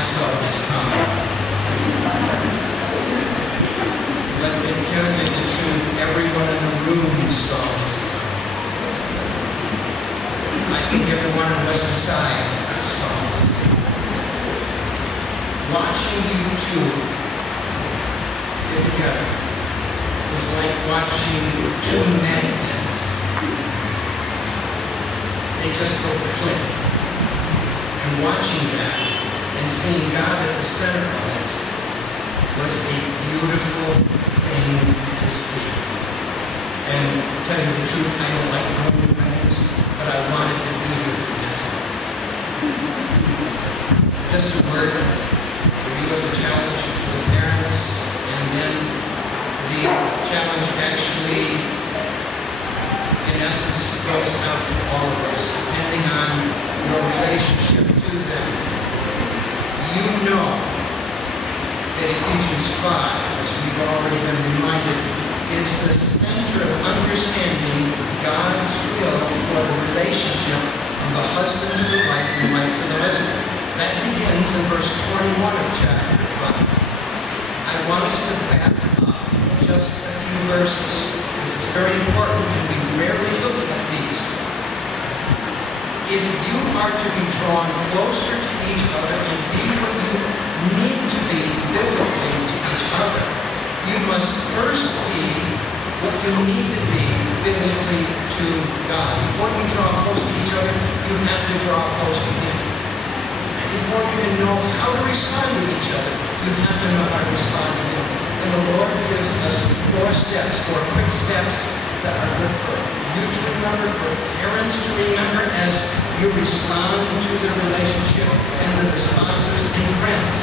saw this coming. Let me tell you the truth, everyone in the room saw this coming. I think everyone on Western Side saw this coming. Watching you two get together was like watching two magnets. They just go click. And watching that and seeing God at the center of it was a beautiful thing to see. And to tell you the truth, I don't like going weddings, but I wanted to be here for this one. Just a word for you as a challenge for the parents, and then the challenge actually, in essence, goes out to all of us, depending on your relationship to them. You know that Ephesians 5, which we've already been reminded, is the center of understanding God's will for the relationship of the husband to the wife and the wife to the husband. That begins in verse 21 of chapter 5. I want us to back up just a few verses. This is very important, and we rarely look at these. If you are to be drawn closer to each other and be what you need to be biblically to each other, you must first be what you need to be biblically to God. Before you draw close to each other, you have to draw close to Him. And before you can know how to respond to each other, you have to know how to respond to Him. And the Lord gives us 4 steps, 4 quick steps that are good for you to remember, for parents to remember as you respond to the relationship and the sponsors and friends.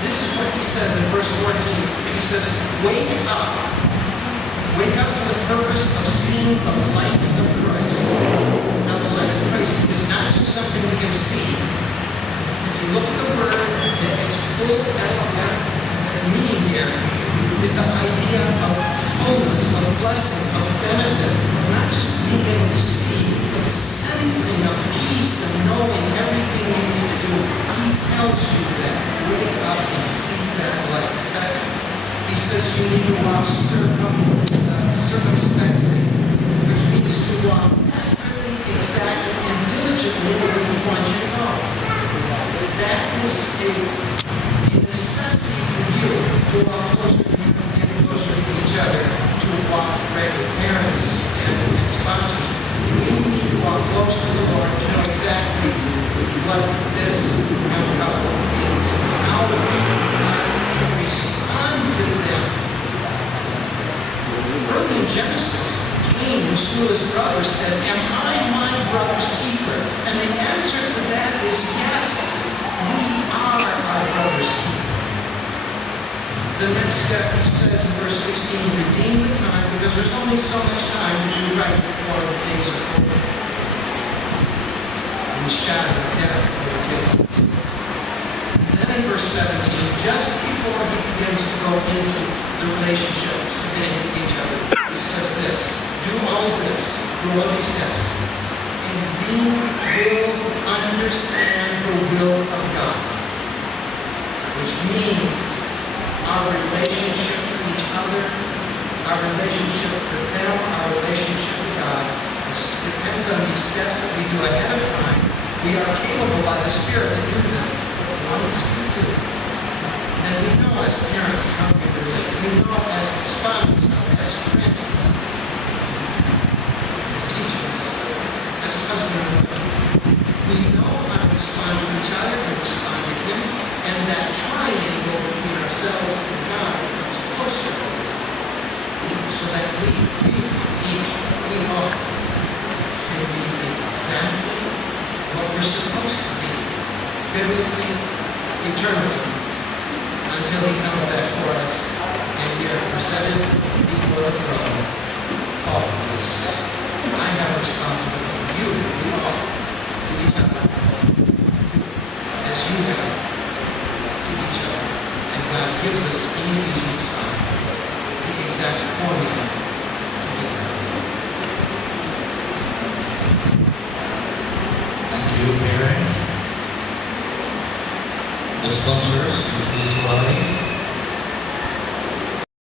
This is what he says in verse 14. He says, wake up. Wake up for the purpose of seeing the light of Christ. Now the light of Christ is not just something we can see. If you look at the word, its full meaning here is the idea of fullness, of blessing, of benefit, not just being able to see, but sensing of peace and knowing everything you need to do. He tells you that. Wake up and see that light. Second, he says you need to walk circumspectly, which means to walk accurately, exactly, and diligently where he wants you to go. That is a necessity for you to walk closer to him and closer to each other, to walk regular parents and sponsors. We need to walk close to the Lord to know exactly what this couple means, how we are to respond to them. Early in Genesis, Cain, who slew his brother, said, am I my brother's keeper? And the answer to that is yes, we are our brother's keeper. The next step, he says in verse 16, redeem the time, because there's only so much time to do right before the days are over. In the shadow of death overtakes us. And then in verse 17, just before he begins to go into the relationships again with each other, he says this, do all of this, do all these steps, and you will understand the will of God, which means our relationship with each other, our relationship with them, our relationship with God, depends on these steps that we do ahead of time. We are capable by the Spirit to do them once we do. And we know as parents how we relate. We know as spouses, as friends, as teachers, as husband and wife. We know how to respond to each other and respond to Him, and that triangle between ourselves and God comes closer, so that we all can be exactly what we're supposed to be, biblically, eternally, until He comes back for us and we are presented before the throne, faultless. I have a responsibility. You, we all, to each other, as you have to each other. And God gives us in Ephesians 5 the exact formula to be there. Thank you, parents. The sponsors, please rise.